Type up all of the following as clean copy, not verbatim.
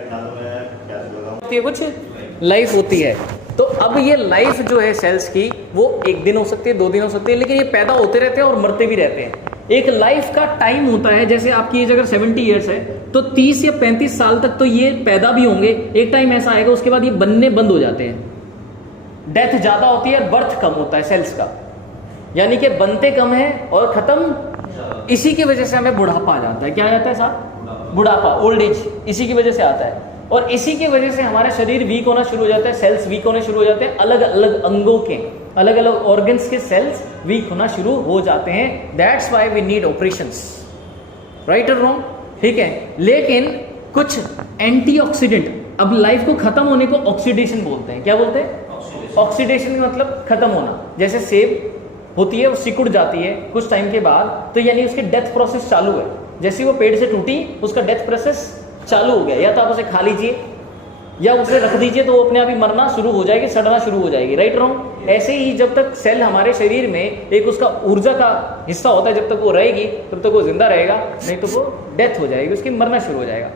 होती है, कुछ लाइफ होती है। तो अब ये लाइफ जो है सेल्स की वो एक दिन हो सकती है, 2 दिन हो सकती है, लेकिन ये पैदा होते रहते हैं और मरते भी रहते हैं। एक लाइफ का टाइम होता है, जैसे आपकी एज अगर 70 ईयर्स है तो 30 या 35 साल तक तो ये पैदा भी होंगे। एक टाइम ऐसा आएगा उसके बाद ये बनने बंद हो जाते हैं, डेथ ज्यादा होती है, बर्थ कम होता है सेल्स का, यानी कि बनते कम है और खत्म। इसी की वजह से हमें बुढ़ापा आ जाता है। क्या आ जाता है साहब? बुढ़ापा, ओल्ड एज, इसी की वजह से आता है। और इसी की वजह से हमारा शरीर वीक होना शुरू हो जाता है, सेल्स वीक होने शुरू हो जाते हैं, अलग अलग अंगों के, अलग अलग ऑर्गन्स के सेल्स वीक होना शुरू हो जाते हैं। That's why we need operations, right और रॉन्ग? ठीक है, लेकिन कुछ एंटीऑक्सीडेंट, अब लाइफ को खत्म होने को ऑक्सीडेशन बोलते हैं। क्या बोलते हैं? ऑक्सीडेशन का मतलब खत्म होना। जैसे सेब होती है, वो सिकुड़ जाती है कुछ टाइम के बाद, तो यानी उसकी डेथ प्रोसेस चालू है। जैसे वो पेड़ से टूटी, उसका डेथ प्रोसेस चालू हो गया। या तो आप उसे खा लीजिए या उसे रख दीजिए, तो वो अपने आप ही मरना शुरू हो जाएगी, सड़ना शुरू हो जाएगी, राइट रॉन्ग? ऐसे ही जब तक सेल हमारे शरीर में एक उसका ऊर्जा का हिस्सा होता है, जब तक वो रहेगी तब तक वो जिंदा रहेगा, नहीं तो वो डेथ हो जाएगी, उसकी मरना शुरू हो जाएगा।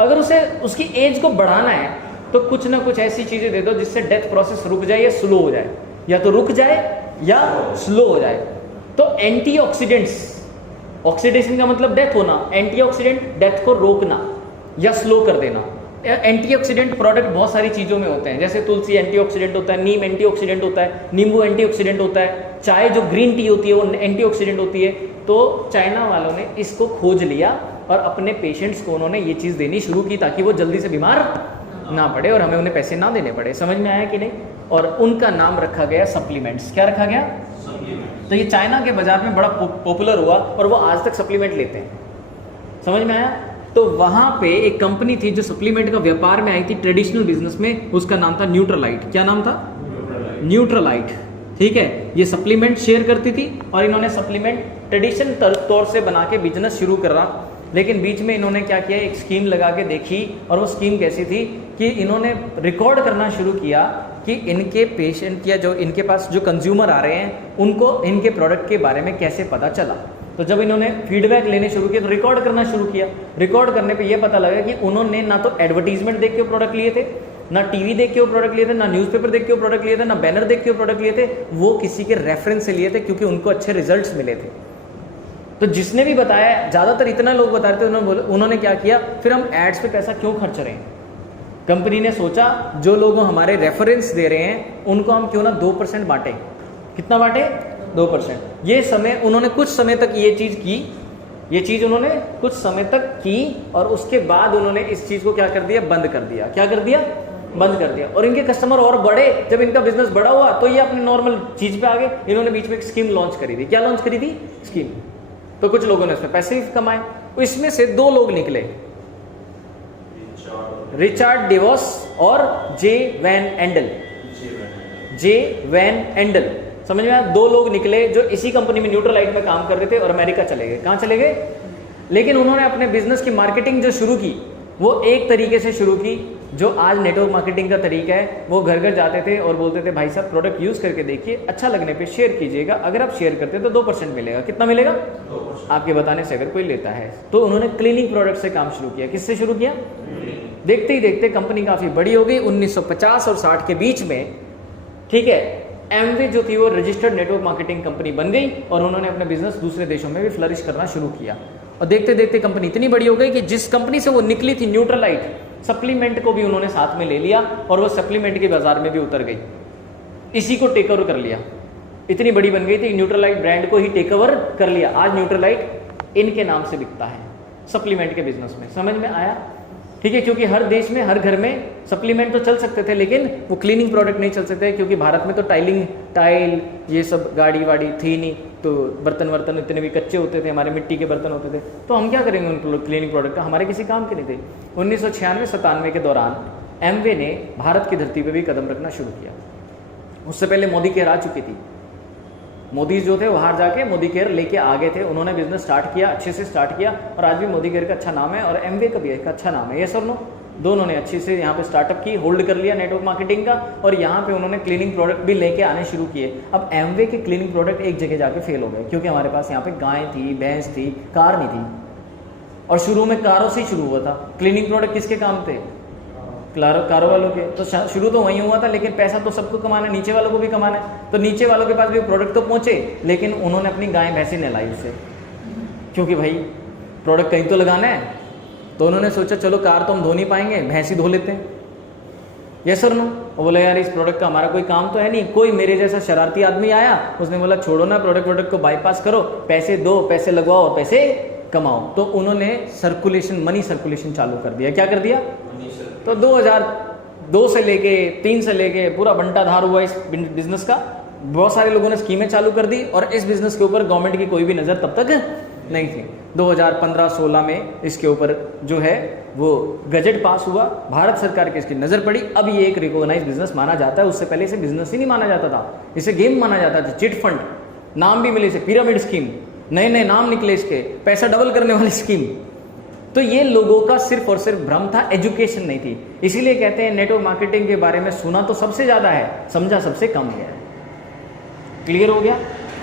अगर उसे उसकी एज को बढ़ाना है तो कुछ ना कुछ ऐसी चीजें दे दो जिससे डेथ प्रोसेस रुक जाए या स्लो हो जाए, या तो रुक जाए या स्लो हो जाए। तो एंटीऑक्सीडेंट्स, ऑक्सीडेशन का मतलब डेथ होना, एंटीऑक्सीडेंट डेथ को रोकना या स्लो कर देना। एंटीऑक्सीडेंट प्रोडक्ट बहुत सारी चीजों में होते हैं, जैसे तुलसी एंटीऑक्सीडेंट होता है, नीम एंटीऑक्सीडेंट होता है, नींबू एंटीऑक्सीडेंट होता है, चाय जो ग्रीन टी होती है वो एंटीऑक्सीडेंट होती है। तो चाइना वालों ने इसको खोज लिया और अपने पेशेंट्स को उन्होंने ये चीज देनी शुरू की ताकि वो जल्दी से बीमार ना पड़े और हमें उन्हें पैसे ना देने पड़े। समझ में आया कि नहीं? और उनका नाम रखा गया सप्लीमेंट्स। क्या रखा गया? तो ये चाइना के बाजार में बड़ा पॉपुलर हुआ और वो आज तक सप्लीमेंट लेते हैं। समझ में आया? तो वहां पे एक कंपनी थी जो सप्लीमेंट का व्यापार में आई थी ट्रेडिशनल बिजनेस में, उसका नाम था न्यूट्रालाइट। क्या नाम था? न्यूट्रालाइट। ठीक है, ये सप्लीमेंट शेयर करती थी और इन्होंने सप्लीमेंट ट्रेडिशनल तौर से बना के बिजनेस शुरू करा। लेकिन बीच में इन्होंने क्या किया, एक स्कीम लगा के देखी, और वो स्कीम कैसी थी कि इन्होंने रिकॉर्ड करना शुरू किया कि इनके पेशेंट या जो इनके पास जो कंज्यूमर आ रहे हैं उनको इनके प्रोडक्ट के बारे में कैसे पता चला। तो जब इन्होंने फीडबैक लेने शुरू किया तो रिकॉर्ड करना शुरू किया। रिकॉर्ड करने पे ये पता लगा कि उन्होंने ना तो एडवर्टीजमेंट देख के प्रोडक्ट लिए थे, ना टीवी देख के वो प्रोडक्ट लिए थे, ना न्यूज़पेपर देख के वो प्रोडक्ट लिए थे, ना बैनर देख के वो प्रोडक्ट लिए थे, वो किसी के रेफरेंस से लिए थे क्योंकि उनको अच्छे रिजल्ट्स मिले थे। तो जिसने भी बताया, ज्यादातर इतना लोग बता रहे थे, उन्होंने क्या किया, फिर हम एड्स पे पैसा क्यों खर्च रहे हैं। कंपनी ने सोचा जो लोग हमारे रेफरेंस दे रहे हैं उनको हम क्यों ना 2% बांटे। कितना बांटे? 2%। ये समय उन्होंने कुछ समय तक ये चीज की, ये चीज उन्होंने कुछ समय तक की और उसके बाद उन्होंने इस चीज को क्या कर दिया, बंद कर दिया। क्या कर दिया? बंद कर दिया। और इनके कस्टमर और बढ़े, जब इनका बिजनेस बड़ा हुआ तो ये अपने नॉर्मल चीज पे आ गए। इन्होंने बीच में एक स्कीम लॉन्च करी थी। क्या लॉन्च करी थी? स्कीम। तो कुछ लोगों ने इसमें पैसे भी कमाए। इसमें से 2 लोग निकले, रिचर्ड डेवॉस और जे वैन एंडल। जे वैन एंडल, समझ में आया? 2 लोग निकले जो इसी कंपनी में न्यूट्रालाइट में काम कर रहे थे और अमेरिका चले गए। कहां चले गए? लेकिन उन्होंने अपने बिजनेस की मार्केटिंग जो शुरू की वो एक तरीके से शुरू की जो आज नेटवर्क मार्केटिंग का तरीका है। वो घर घर जाते थे और बोलते थे भाई साहब प्रोडक्ट यूज करके देखिए, अच्छा लगने पे शेयर कीजिएगा, अगर आप शेयर करते तो 2% मिलेगा। कितना मिलेगा? 2%। आपके बताने से अगर कोई लेता है। तो उन्होंने क्लीनिंग प्रोडक्ट से काम शुरू किया। किससे शुरू किया? देखते ही देखते कंपनी काफी बड़ी हो गई। 1950 और 60 के बीच में, ठीक है, एमवे जो थी वो रजिस्टर्ड नेटवर्क मार्केटिंग कंपनी बन गई और उन्होंने अपने बिजनेस दूसरे देशों में भी फ्लरिश करना शुरू किया। और देखते देखते कंपनी इतनी बड़ी हो गई कि जिस कंपनी से वो निकली थी न्यूट्रालाइट, सप्लीमेंट को भी उन्होंने साथ में ले लिया और वो सप्लीमेंट के बाजार में भी उतर गई, इसी को टेक ओवर कर लिया। इतनी बड़ी बन गई थी, न्यूट्रालाइट ब्रांड को ही टेक ओवर कर लिया। आज न्यूट्रालाइट इनके नाम से बिकता है सप्लीमेंट के बिजनेस में। समझ में आया? ठीक है, क्योंकि हर देश में हर घर में सप्लीमेंट तो चल सकते थे लेकिन वो क्लीनिंग प्रोडक्ट नहीं चल सकते, क्योंकि भारत में तो टाइल ये सब गाड़ी वाड़ी थी नहीं, तो बर्तन इतने भी कच्चे होते थे, हमारे मिट्टी के बर्तन होते थे, तो हम क्या करेंगे उन क्लीनिंग प्रोडक्ट का, हमारे किसी काम के नहीं थे। 1996-97 के दौरान एमवे ने भारत की धरती पर भी कदम रखना शुरू किया। उससे पहले मोदी केयर आ चुकी थी। मोदी जो थे बाहर जाके मोदी केयर लेके आ गए थे, उन्होंने बिजनेस स्टार्ट किया, अच्छे से स्टार्ट किया और आज भी मोदी केयर का अच्छा नाम है और एमवे का भी एक अच्छा नाम है। ये सब दोनों ने अच्छे से यहाँ पे स्टार्टअप की, होल्ड कर लिया नेटवर्क मार्केटिंग का, और यहाँ पे उन्होंने क्लीनिंग प्रोडक्ट भी लेके आने शुरू किए। अब एमवे के क्लीनिंग प्रोडक्ट एक जगह जाके फेल हो गए क्योंकि हमारे पास यहाँ पे गाय थी, भैंस थी, कार नहीं थी, और शुरू में कारों से ही शुरू हुआ था। क्लीनिंग प्रोडक्ट किसके काम थे? कारो वालों के। तो शुरू तो वहीं हुआ था, लेकिन पैसा तो सबको कमाना है, नीचे वालों को भी कमाना है। तो नीचे वालों के पास भी प्रोडक्ट तो पहुंचे, लेकिन उन्होंने अपनी गाय भैंसी नहलाई उससे, क्योंकि भाई प्रोडक्ट कहीं तो लगाना है। तो उन्होंने सोचा चलो कार तो हम धो नहीं पाएंगे, भैंसी धो लेते हैं। यस और नो? वो बोला यार इस प्रोडक्ट का हमारा कोई काम तो है नहीं। कोई मेरे जैसा शरारती आदमी आया, उसने बोला छोड़ो ना, प्रोडक्ट को बाईपास करो, पैसे दो, पैसे लगवाओ, पैसे कमाओ। तो उन्होंने सर्कुलेशन, मनी सर्कुलेशन चालू कर दिया। क्या कर दिया? तो 2002 से लेके 3 से लेके पूरा बंटाधार हुआ इस बिजनेस का। बहुत सारे लोगों ने स्कीमें चालू कर दी और इस बिजनेस के ऊपर गवर्नमेंट की कोई भी नज़र तब तक नहीं थी। 2015-16 में इसके ऊपर जो है वो गजट पास हुआ, भारत सरकार की इसकी नज़र पड़ी। अब ये एक रिकॉग्नाइज बिजनेस माना जाता है। उससे पहले इसे बिजनेस ही नहीं माना जाता था, इसे गेम माना जाता था, चिट फंड नाम भी मिले इसे, पिरामिड स्कीम, नए नए नाम निकले इसके, पैसा डबल करने वाली स्कीम। तो ये लोगों का सिर्फ और सिर्फ भ्रम था, एजुकेशन नहीं थी। इसीलिए कहते हैं नेटवर्क मार्केटिंग के बारे में सुना तो सबसे ज्यादा है, समझा सबसे कम है। क्लियर हो गया?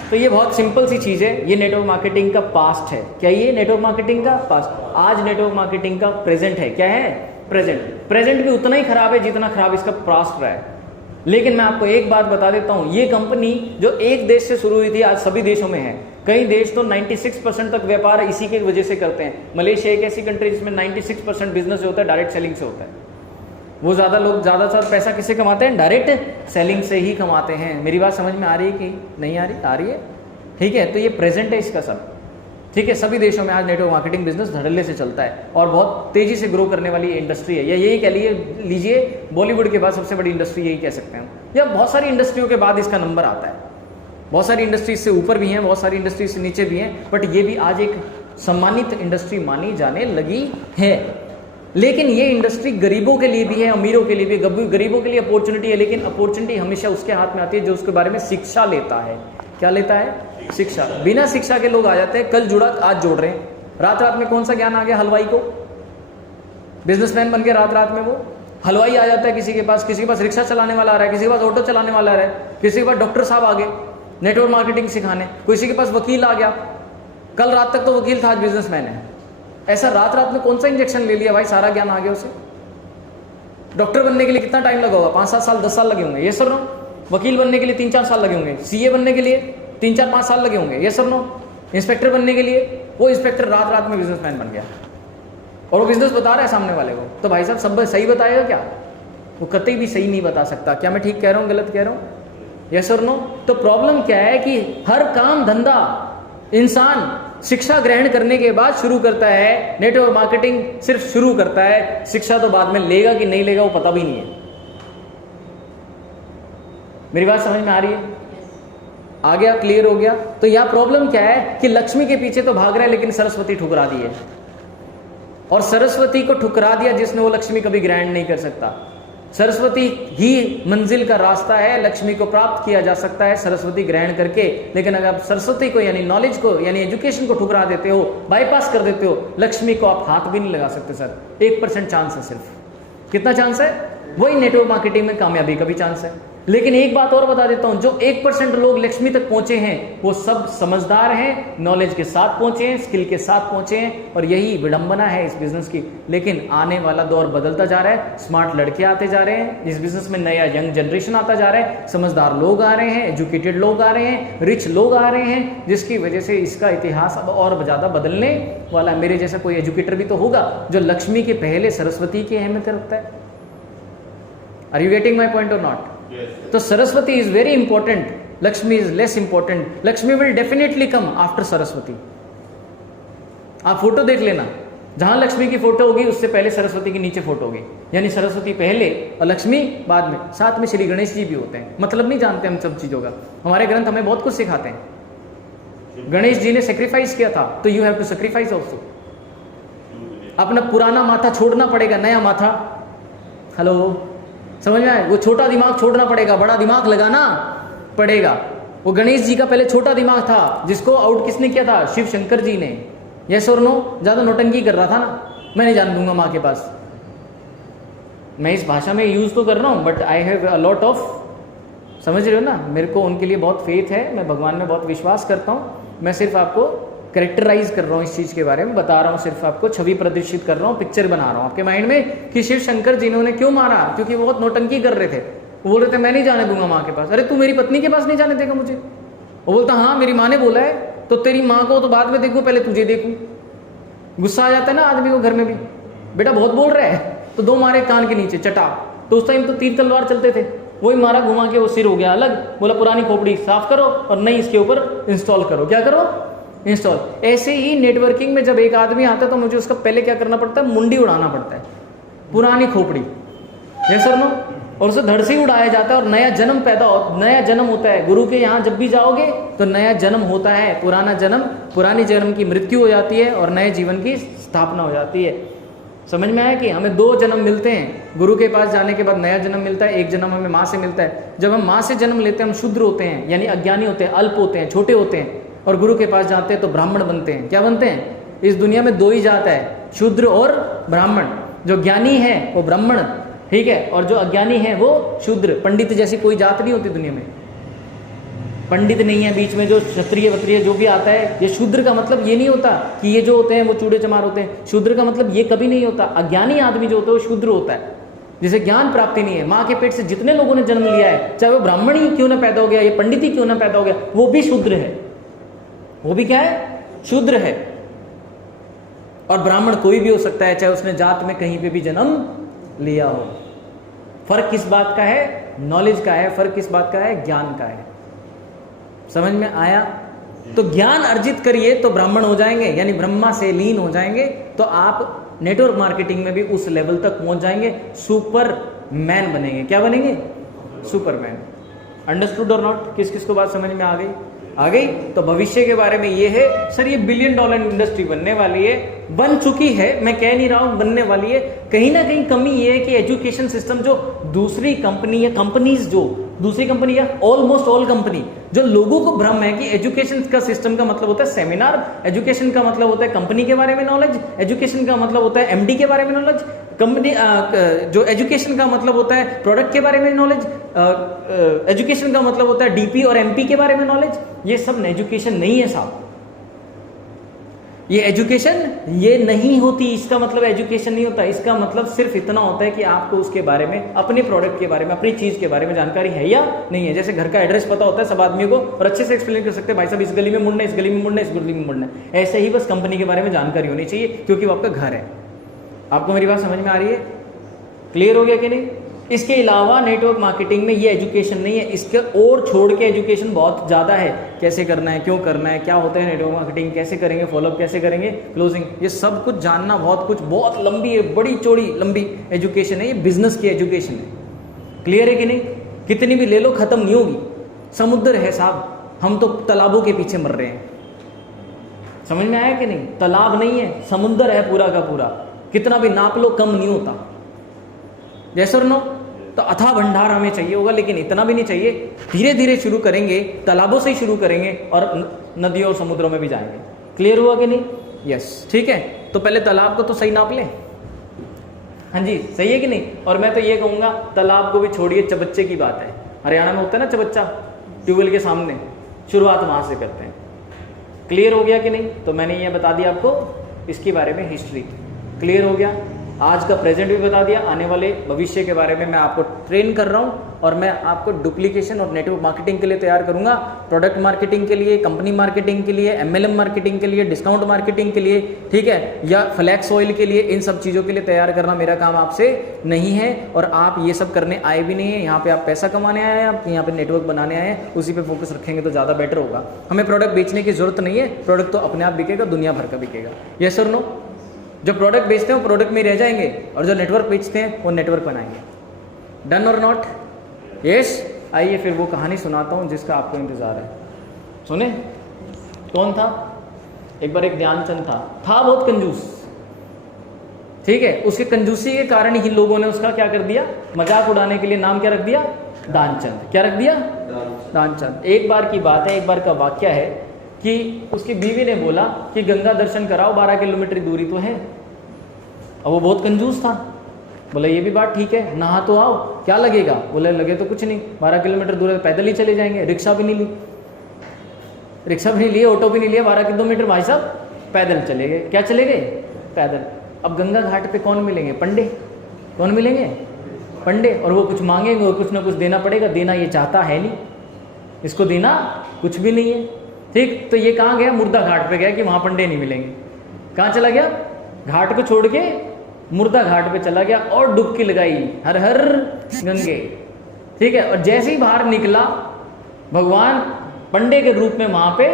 तो ये बहुत सिंपल सी चीज है, ये नेटवर्क मार्केटिंग का पास्ट है। क्या ये नेटवर्क मार्केटिंग का पास्ट? आज नेटवर्क मार्केटिंग का प्रेजेंट है। क्या है? प्रेजेंट। प्रेजेंट भी उतना ही खराब है जितना खराब इसका पास्ट रहा है। लेकिन मैं आपको एक बात बता देता हूं, ये कंपनी जो एक देश से शुरू हुई थी आज सभी देशों में है। कई देश तो 96% तक व्यापार इसी की वजह से करते हैं। मलेशिया एक ऐसी कंट्री जिसमें 96% बिजनेस जो होता है डायरेक्ट सेलिंग से होता है। वो ज़्यादा लोग ज़्यादातर पैसा किससे कमाते हैं? डायरेक्ट सेलिंग से ही कमाते हैं। मेरी बात समझ में आ रही है कि नहीं आ रही? आ रही है, ठीक है। तो ये प्रेजेंट है इसका सब, ठीक है। सभी देशों में आज नेटवर्क मार्केटिंग बिजनेस धड़ल्ले से चलता है और बहुत तेजी से ग्रो करने वाली इंडस्ट्री है। या यही कह लीजिए बॉलीवुड के बाद सबसे बड़ी इंडस्ट्री यही कह सकते हैं, या बहुत सारी इंडस्ट्रियों के बाद इसका नंबर आता है। बहुत सारी इंडस्ट्रीज से ऊपर भी हैं, बहुत सारी इंडस्ट्रीज से नीचे भी हैं, बट ये भी आज एक सम्मानित इंडस्ट्री मानी जाने लगी है। लेकिन ये इंडस्ट्री गरीबों के लिए भी है, अमीरों के लिए भी। गरीबों के लिए अपॉर्चुनिटी है, लेकिन अपॉर्चुनिटी हमेशा उसके हाथ में आती है जो उसके बारे में शिक्षा लेता है। क्या लेता है? शिक्षा। बिना शिक्षा के लोग आ जाते हैं, कल जुड़ा आज जोड़ रहे हैं। रात रात में कौन सा ज्ञान आ गया हलवाई को? बिजनेसमैन बन के रात रात में वो हलवाई आ जाता है किसी के पास रिक्शा चलाने वाला आ रहा है, किसी के पास ऑटो चलाने वाला आ रहा है, किसी के पास डॉक्टर साहब आ गए नेटवर्क मार्केटिंग सिखाने, किसी के पास वकील आ गया। कल रात तक तो वकील था, आज बिजनेसमैन है। ऐसा रात रात में कौन सा इंजेक्शन ले लिया भाई, सारा ज्ञान आ गया उसे। डॉक्टर बनने के लिए कितना टाइम लगा होगा? 5-7 साल 10 साल लगे होंगे, ये सर नो। वकील बनने के लिए 3-4 साल लगे होंगे, सीए बनने के लिए 3-4-5 साल लगे होंगे, ये सर नो। इंस्पेक्टर बनने के लिए वो इंस्पेक्टर रात रात में बिजनेसमैन बन गया और वो बिजनेस बता रहा है सामने वाले को। तो भाई साहब सब सही बताएगा क्या? वो कतई भी सही नहीं बता सकता। क्या मैं ठीक कह रहा हूँ, गलत कह रहा हूँ? यस और नो? तो प्रॉब्लम क्या है कि हर काम धंधा इंसान शिक्षा ग्रहण करने के बाद शुरू करता है। नेटवर्क मार्केटिंग सिर्फ शुरू करता है, शिक्षा तो बाद में लेगा कि नहीं लेगा वो पता भी नहीं है। मेरी बात समझ में आ रही है? आ गया? क्लियर हो गया? तो यह प्रॉब्लम क्या है कि लक्ष्मी के पीछे तो भाग रहा है, लेकिन सरस्वती ठुकरा दी है। और सरस्वती को ठुकरा दिया जिसने, वो लक्ष्मी कभी ग्रहण नहीं कर सकता। सरस्वती ही मंजिल का रास्ता है, लक्ष्मी को प्राप्त किया जा सकता है सरस्वती ग्रहण करके। लेकिन अगर आप सरस्वती को यानी नॉलेज को यानी एजुकेशन को ठुकरा देते हो, बाईपास कर देते हो, लक्ष्मी को आप हाथ भी नहीं लगा सकते सर। 1% चांस है सिर्फ। कितना चांस है? वही नेटवर्क मार्केटिंग में कामयाबी का भी चांस है। लेकिन एक बात और बता देता हूं, जो 1% लोग लक्ष्मी तक पहुंचे हैं वो सब समझदार हैं, नॉलेज के साथ पहुंचे हैं, स्किल के साथ पहुंचे हैं, और यही विडंबना है इस बिजनेस की। लेकिन आने वाला दौर बदलता जा रहा है, स्मार्ट लड़के आते जा रहे हैं इस बिजनेस में, नया यंग जनरेशन आता जा रहा है, समझदार लोग आ रहे हैं, एजुकेटेड लोग आ रहे हैं, रिच लोग आ रहे हैं, जिसकी वजह से इसका इतिहास अब और ज्यादा बदलने वाला है। मेरे जैसा कोई एजुकेटर भी तो होगा जो लक्ष्मी के पहले सरस्वती की अहमियत रखता है। Are you getting my point और नॉट? तो Saraswati is very important, Lakshmi is less important. Lakshmi will definitely come after Saraswati. आप फोटो देख लेना, जहां लक्ष्मी की फोटो होगी उससे पहले सरस्वती की नीचे फोटो होगी, यानी सरस्वती पहले और लक्ष्मी बाद में। साथ में श्री गणेश जी भी होते हैं। मतलब नहीं जानते हम सब चीजों का, हमारे ग्रंथ हमें बहुत कुछ सिखाते हैं। गणेश जी ने सेक्रीफाइस किया था, तो you have to sacrifice also. अपना पुराना माथा छोड़ना पड़ेगा, नया माथा। हेलो, समझ में आए? वो छोटा दिमाग छोड़ना पड़ेगा, बड़ा दिमाग लगाना पड़ेगा। वो गणेश जी का पहले छोटा दिमाग था, जिसको आउट किसने किया था? शिव शंकर जी ने। यस और नो? ज्यादा नोटंकी कर रहा था ना, मैं नहीं जान दूंगा माँ के पास। मैं इस भाषा में यूज तो कर रहा हूं, but I have a lot of, समझ रहे हो ना, मेरे को उनके लिए बहुत फेथ है, मैं भगवान में बहुत विश्वास करता हूं। मैं सिर्फ आपको कैरेक्टराइज कर रहा हूँ, इस चीज़ के बारे में बता रहा हूँ, सिर्फ आपको छवि प्रदर्शित कर रहा हूँ, पिक्चर बना रहा हूँ आपके माइंड में कि शिव शंकर जिन्होंने क्यों मारा, क्योंकि वो बहुत नौटंकी कर रहे थे। वो बोल रहे थे मैं नहीं जाने दूंगा माँ के पास। अरे तू मेरी पत्नी के पास नहीं जाने देगा मुझे? वो बोलता हाँ मेरी माँ ने बोला है, तो तेरी माँ को तो बाद में देखूँ, पहले तुझे देखूँ। गुस्सा आ जाता है ना आदमी को घर में भी, बेटा बहुत बोल रहा है, तो 2 मारे कान के नीचे चटा। तो उस टाइम तो तीर तलवार चलते थे, वही मारा घुमा के, वो सिर हो गया अलग। बोला पुरानी खोपड़ी साफ करो और नई इसके ऊपर इंस्टॉल करो। क्या करो? इंस्टॉल। ऐसे ही नेटवर्किंग में जब एक आदमी आता है तो मुझे उसका पहले क्या करना पड़ता है? मुंडी उड़ाना पड़ता है, पुरानी खोपड़ी, ये सर नो, और उसे धड़ से ही उड़ाया जाता है और नया जन्म नया जन्म होता है। गुरु के यहाँ जब भी जाओगे तो नया जन्म होता है। पुरानी जन्म की मृत्यु हो जाती है और नए जीवन की स्थापना हो जाती है। समझ में आया कि हमें 2 जन्म मिलते हैं। गुरु के पास जाने के बाद नया जन्म मिलता है, एक जन्म हमें माँ से मिलता है। जब हम माँ से जन्म लेते हैं हम शूद्र होते हैं, यानी अज्ञानी होते हैं, अल्प होते हैं, छोटे होते हैं, और गुरु के पास जाते हैं तो ब्राह्मण बनते हैं। क्या बनते हैं? इस दुनिया में 2 ही जात है, शूद्र और ब्राह्मण। जो ज्ञानी है वो ब्राह्मण, ठीक है, और जो अज्ञानी है वो शूद्र। पंडित जैसी कोई जात नहीं होती दुनिया में, पंडित नहीं है बीच में, जो क्षत्रिय वत्रिय जो भी आता है। ये शूद्र का मतलब ये नहीं होता कि ये जो होते हैं वो चूड़े चमार होते हैं। शूद्र का मतलब ये कभी नहीं होता। अज्ञानी आदमी जो होता है वो शूद्र होता है, जिसे ज्ञान प्राप्ति नहीं है। माँ के पेट से जितने लोगों ने जन्म लिया है, चाहे वो ब्राह्मण ही क्यों ना पैदा हो गया या पंडित ही क्यों ना पैदा हो गया, वो भी शूद्र है। वो भी क्या है? शूद्र है। और ब्राह्मण कोई भी हो सकता है, चाहे उसने जात में कहीं पे भी जन्म लिया हो। फर्क किस बात का है? नॉलेज का है। फर्क किस बात का है? ज्ञान का है। समझ में आया? तो ज्ञान अर्जित करिए तो ब्राह्मण हो जाएंगे, यानी ब्रह्मा से लीन हो जाएंगे, तो आप नेटवर्क मार्केटिंग में भी उस लेवल तक पहुंच जाएंगे, सुपरमैन बनेंगे। क्या बनेंगे? सुपरमैन। अंडरस्टूड और नॉट? किस किस को बात समझ में आ गई? आ गई? तो भविष्य के बारे में ये है सर, ये $1 बिलियन इंडस्ट्री बनने वाली है, बन चुकी है, मैं कह नहीं रहा हूं बनने वाली है। कहीं ना कहीं कमी ये है कि एजुकेशन सिस्टम जो दूसरी कंपनी या कंपनीज, जो दूसरी कंपनी या ऑलमोस्ट ऑल कंपनी, जो लोगों को भ्रम है कि एजुकेशन का सिस्टम का मतलब होता है सेमिनार, एजुकेशन का मतलब होता है कंपनी के बारे में नॉलेज, एजुकेशन का मतलब होता है एमडी के बारे में नॉलेज, कंपनी जो एजुकेशन का मतलब होता है प्रोडक्ट के बारे में नॉलेज, एजुकेशन का मतलब होता है डीपी और एमपी के बारे में नॉलेज। ये सब एजुकेशन नहीं है साहब, ये एजुकेशन ये नहीं होती। इसका मतलब एजुकेशन नहीं होता, इसका मतलब सिर्फ इतना होता है कि आपको उसके बारे में, अपने प्रोडक्ट के बारे में, अपनी चीज के बारे में जानकारी है या नहीं है। जैसे घर का एड्रेस पता होता है सब आदमियों को और अच्छे से एक्सप्लेन कर सकते हैं, भाई साहब इस गली में मुड़ना, इस गली में मुड़ना, इस गली में मुड़ना। ऐसे ही बस कंपनी के बारे में जानकारी होनी चाहिए, क्योंकि वो आपका घर है। आपको मेरी बात समझ में आ रही है? क्लियर हो गया कि नहीं? इसके अलावा नेटवर्क मार्केटिंग में ये एजुकेशन नहीं है, इसके और छोड़ के एजुकेशन बहुत ज़्यादा है। कैसे करना है, क्यों करना है, क्या होता है नेटवर्क मार्केटिंग, कैसे करेंगे, फॉलोअप कैसे करेंगे, क्लोजिंग, ये सब कुछ जानना बहुत लंबी है, बड़ी चौड़ी लंबी एजुकेशन है। ये बिजनेस की एजुकेशन है। क्लियर है कि नहीं? कितनी भी ले लो खत्म नहीं होगी। समुद्र है साहब, हम तो तालाबों के पीछे मर रहे हैं। समझ में आया कि नहीं? तालाब नहीं है, समुद्र है पूरा का पूरा। कितना भी नाप लो कम नहीं होता। जैसे नो, तो अथाह भंडार हमें चाहिए होगा, लेकिन इतना भी नहीं चाहिए। धीरे धीरे शुरू करेंगे, तालाबों से ही शुरू करेंगे और नदियों और समुद्रों में भी जाएंगे। क्लियर हुआ कि नहीं? यस, ठीक है। तो पहले तालाब को तो सही नाप लें। हाँ जी, सही है कि नहीं? और मैं तो ये कहूँगा तालाब को भी छोड़िए, चबच्चे की बात है। हरियाणा में होता है ना चबच्चा, ट्यूबवेल के सामने, शुरुआत वहाँ से करते हैं। क्लियर हो गया कि नहीं? तो मैंने ये बता दिया आपको इसके बारे में हिस्ट्री। क्लियर हो गया? आज का प्रेजेंट भी बता दिया, आने वाले भविष्य के बारे में मैं आपको ट्रेन कर रहा हूं और मैं आपको डुप्लीकेशन और नेटवर्क मार्केटिंग के लिए तैयार करूंगा। प्रोडक्ट मार्केटिंग के लिए, कंपनी मार्केटिंग के लिए, एमएलएम मार्केटिंग के लिए, डिस्काउंट मार्केटिंग के लिए, ठीक है, या फ्लैक्स ऑयल के लिए, इन सब चीज़ों के लिए तैयार करना मेरा काम आपसे नहीं है। और आप ये सब करने आए भी नहीं है। यहाँ पे आप पैसा कमाने आए हैं, आप यहाँ पे नेटवर्क बनाने आए हैं, उसी पे फोकस रखेंगे तो ज़्यादा बेटर होगा। हमें प्रोडक्ट बेचने की जरूरत नहीं है, प्रोडक्ट तो अपने आप बिकेगा, दुनिया भर का बिकेगा। यस और नो? जो प्रोडक्ट बेचते हैं वो प्रोडक्ट में रह जाएंगे और जो नेटवर्क बेचते हैं वो नेटवर्क बनाएंगे। डन और नॉट? यस। आइए फिर वो कहानी सुनाता हूँ जिसका आपको इंतजार है। सुने? कौन था? एक बार एक ध्यानचंद था बहुत कंजूस, ठीक है। उसके कंजूसी के कारण ही लोगों ने उसका क्या कर दिया, मजाक उड़ाने के लिए नाम क्या रख दिया? दानचंद। क्या रख दिया? दानचंद। एक बार की बात है, एक बार का वाक्य है कि उसकी बीवी ने बोला कि गंगा दर्शन कराओ, 12 किलोमीटर दूरी तो है। अब वो बहुत कंजूस था, बोला ये भी बात ठीक है, नहा तो आओ, क्या लगेगा? बोले लगे तो कुछ नहीं, 12 किलोमीटर दूर है, पैदल ही चले जाएंगे, रिक्शा भी नहीं ली। रिक्शा भी नहीं लिए, ऑटो भी नहीं लिया, 12 किलोमीटर भाई साहब पैदल चले गए। क्या चले गए? पैदल। अब गंगा घाट पे कौन मिलेंगे? पंडे। कौन मिलेंगे? पंडे। और वो कुछ मांगेंगे और कुछ ना कुछ देना पड़ेगा। देना ये चाहता है नहीं, इसको देना कुछ भी नहीं है। ठीक, तो ये कहाँ गया? मुर्दा घाट पे गया कि वहाँ पंडे नहीं मिलेंगे। कहाँ चला गया? घाट को छोड़ के मुर्दा घाट पे चला गया और डुबकी लगाई, हर हर गंगे। ठीक है, और जैसे ही बाहर निकला भगवान पंडे के रूप में वहां पे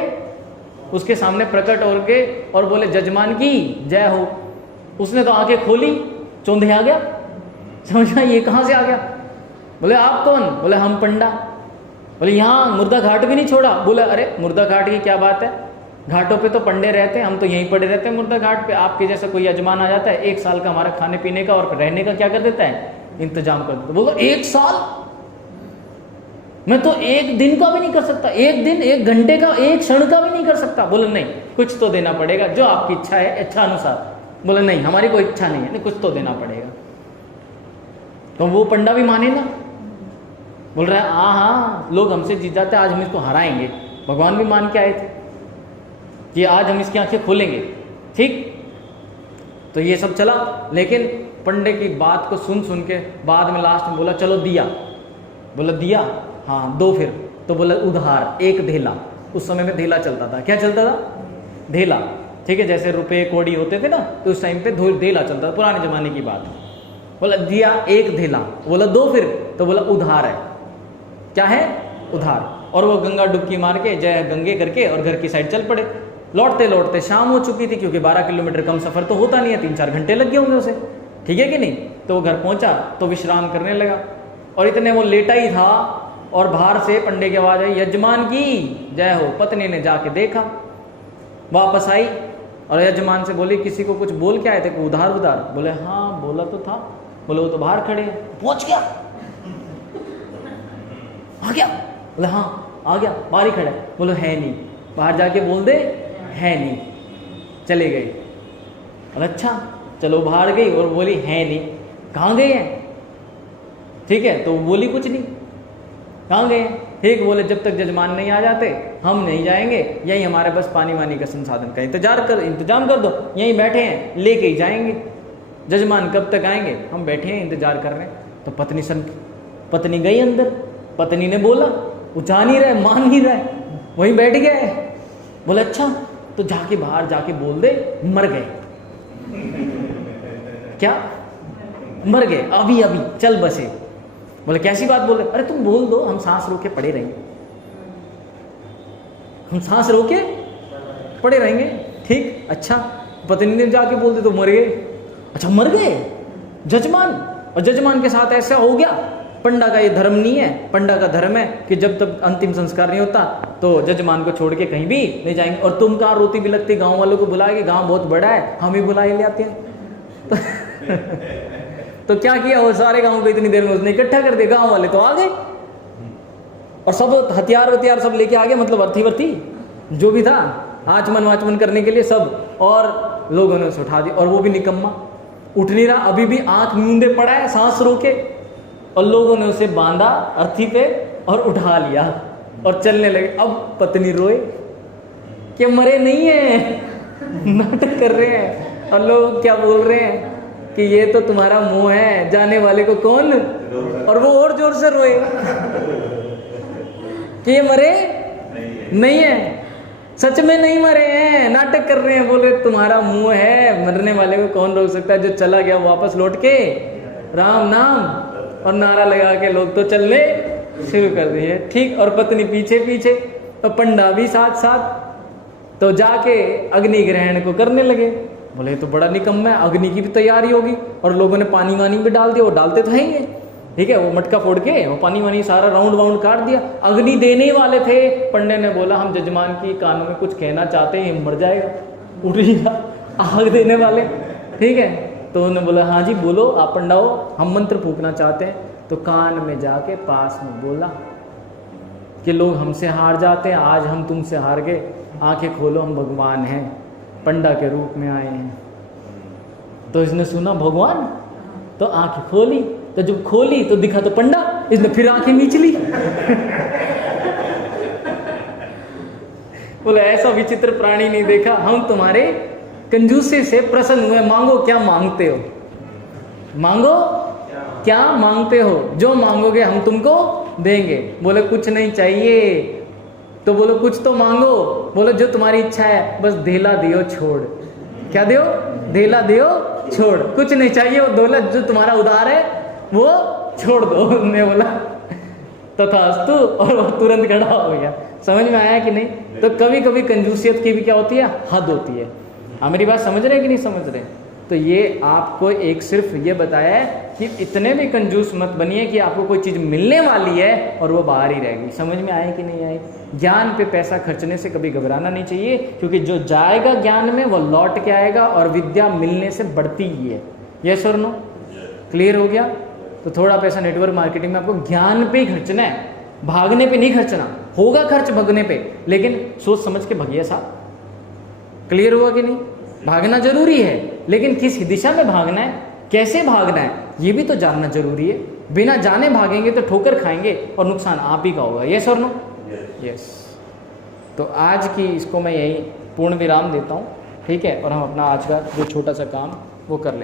उसके सामने प्रकट हो के और बोले जजमान की जय हो। उसने तो आंखें खोली, चौंधे आ गया, समझा ये कहाँ से आ गया? बोले आप कौन? बोले हम पंडा। बोले यहाँ मुर्दा घाट भी नहीं छोड़ा? बोले अरे मुर्दा घाट की क्या बात है, घाटों पे तो पंडे रहते हैं, हम तो यहीं पड़े रहते हैं मुर्दा घाट पे। आपके जैसा कोई यजमान आ जाता है, 1 साल का हमारा खाने पीने का और रहने का क्या कर देता है? इंतजाम कर देता। बोलो 1 साल? मैं तो 1 दिन का भी नहीं कर सकता, 1 दिन 1 घंटे का 1 क्षण का भी नहीं कर सकता। बोले नहीं, कुछ तो देना पड़ेगा, जो आपकी इच्छा है, इच्छा अनुसार। बोले नहीं हमारी कोई इच्छा नहीं है, नहीं कुछ तो देना पड़ेगा। तो वो पंडा भी माने ना, बोल रहा है हाँ लोग हमसे जीत जाते हैं, आज हम इसको हराएंगे। भगवान भी मान के आए थे कि आज हम इसकी आंखें खोलेंगे। ठीक, तो ये सब चला, लेकिन पंडे की बात को सुन सुन के बाद में लास्ट में बोला चलो दिया। बोला दिया? हाँ दो फिर। तो बोला उधार 1 धेला। उस समय में धेला चलता था। क्या चलता था? धेला। ठीक है, जैसे रुपए कौड़ी होते थे ना, तो उस टाइम पे धेला चलता था, पुराने जमाने की बात। बोला दिया 1 धेला। बोला दो फिर। तो बोला उधार है। क्या है? उधार। और वो गंगा डुबकी मार के जय गंगे करके और घर की साइड चल पड़े। लौटते लौटते शाम हो चुकी थी, क्योंकि 12 किलोमीटर कम सफर तो होता नहीं है, 3-4 घंटे लग गए होंगे उसे। ठीक है कि नहीं? तो वो घर पहुंचा तो विश्राम करने लगा, और इतने वो लेटा ही था और बाहर से पंडे की आवाज आई यजमान की जय हो। पत्नी ने जाके देखा, वापस आई और यजमान से बोली किसी को कुछ बोल के आए थे? उधार उधार? बोले हाँ बोला तो था। बोले वो तो बाहर खड़े हैं। पहुंच गया? आ गया? बोले हाँ आ गया, बाहर ही खड़ा है। बोलो है नहीं, बाहर जाके बोल दे है नहीं। चले गए। बोले अच्छा, चलो बाहर गई और बोली है नहीं। कहाँ गए हैं? ठीक है, तो बोली कुछ नहीं, कहाँ गए? ठीक, बोले जब तक जजमान नहीं आ जाते हम नहीं जाएंगे, यही हमारे बस पानी वानी का संसाधन का इंतजाम कर दो, यहीं बैठे हैं, लेके ही जाएंगे। जजमान कब तक आएंगे? हम बैठे हैं इंतजार कर रहे हैं। तो पत्नी गई अंदर। पत्नी ने बोला, वो जा नहीं रहा, मान नहीं रहा है, वहीं बैठ गया है। बोले अच्छा, तो जाके बाहर जाके बोल दे मर गए। क्या? मर गए, अभी अभी चल बसे। बोले कैसी बात बोल रहे? अरे तुम बोल दो, हम सांस रोके पड़े रहेंगे, हम सांस रोके पड़े रहेंगे। ठीक, अच्छा। पत्नी ने जाके बोल दे तो मर गए। अच्छा मर गए जजमान, और जजमान के साथ ऐसा हो गया। पंडा का ये धर्म नहीं है, पंडा का धर्म है कि जब तक अंतिम संस्कार नहीं होता तो जजमान को छोड़ के कहीं भी नहीं जाएंगे। और तुम कहाँ रोती बिलकती गांव वालों को बुलाएंगे? गांव बहुत बड़ा है, हम ही बुला ले आते हैं। तो क्या किया वो सारे गांव को इतनी देर में उसने इकट्ठा कर दिया। गांव वाले तो आ गए और सब हथियार सब लेके आ गए, मतलब अर्थी जो भी था आचमन वाचमन करने के लिए सब, और लोगों ने उसे उठा दिया। और वो भी निकम्मा उठ नहीं रहा, अभी भी आंख मूंदे पड़ा है सांस रोके, और लोगों ने उसे बांधा अर्थी पे और उठा लिया और चलने लगे। अब पत्नी रोए कि मरे नहीं है, नाटक कर रहे हैं। और लोग क्या बोल रहे हैं कि ये तो तुम्हारा मुंह है, जाने वाले को कौन। और वो और जोर से रोए कि ये मरे नहीं है, सच में नहीं मरे हैं, नाटक कर रहे हैं। बोले तुम्हारा मुंह है, मरने वाले को कौन रोक सकता है। जो चला गया वापस लौट के राम नाम और नारा लगा के लोग तो चलने शुरू कर दिए। ठीक, और पत्नी पीछे पीछे, तो पंडा भी साथ साथ। तो जाके अग्नि ग्रहण को करने लगे। बोले तो बड़ा निकम्मा है, अग्नि की भी तैयारी होगी, और लोगों ने पानी वानी भी डाल दिया, वो डालते तो हैं ही। ठीक है, वो मटका फोड़ के वो पानी वानी सारा राउंड वाउंड काट दिया। अग्नि देने वाले थे, पंडे ने बोला हम जजमान की कानों में कुछ कहना चाहते हैं, मर जाएगा, उठ जाएगा, आग देने वाले। ठीक है, तो उन्होंने बोला हाँ जी बोलो आप पंडा हो, हम मंत्र फूकना चाहते हैं। तो कान में जाके पास में बोला कि लोग हमसे हार जाते हैं, आज हम तुमसे हार गए, आंखें खोलो हम भगवान हैं, पंडा के रूप में आए हैं। तो इसने सुना भगवान, तो आंखें खोली, तो जब खोली तो दिखा तो पंडा, इसने फिर आंखें नीच ली। बोले ऐसा विचित्र प्राणी नहीं देखा, हम तुम्हारे कंजूसी से प्रसन्न हुए, मांगो क्या मांगते हो, मांगो क्या मांगते हो, जो मांगोगे हम तुमको देंगे। बोले कुछ नहीं चाहिए, तो बोलो कुछ तो मांगो। बोलो जो तुम्हारी इच्छा है, बस धेला दियो छोड़। क्या दियो? धेला दियो छोड़, कुछ नहीं चाहिए, वो दौलत जो तुम्हारा उधार है वो छोड़ दो। उन्होंने बोला तथास्तु, और वो तुरंत खड़ा हो गया। समझ में आया कि नहीं? तो कभी कभी कंजूसियत की भी क्या होती है, हद होती है। हाँ, मेरी बात समझ रहे हैं कि नहीं समझ रहे? तो ये आपको एक सिर्फ ये बताया है कि इतने भी कंजूस मत बनिए कि आपको कोई चीज़ मिलने वाली है और वो बाहर ही रहेगी। समझ में आए कि नहीं आए? ज्ञान पे पैसा खर्चने से कभी घबराना नहीं चाहिए, क्योंकि जो जाएगा ज्ञान में वो लौट के आएगा, और विद्या मिलने से बढ़ती ही है। यस और नो? क्लियर हो गया? तो थोड़ा पैसा नेटवर्क मार्केटिंग में आपको ज्ञान पे ही खर्चना है, भागने पे नहीं खर्चना। होगा खर्च भगने पे, लेकिन सोच समझ के भगिए साहब। क्लियर हुआ कि नहीं? भागना जरूरी है, लेकिन किस दिशा में भागना है, कैसे भागना है, ये भी तो जानना जरूरी है। बिना जाने भागेंगे तो ठोकर खाएंगे और नुकसान आप ही का होगा। यस और नो? यस। तो आज की इसको मैं यही पूर्ण विराम देता हूँ, ठीक है? और हम अपना आज का जो छोटा सा काम वो कर लेते हैं।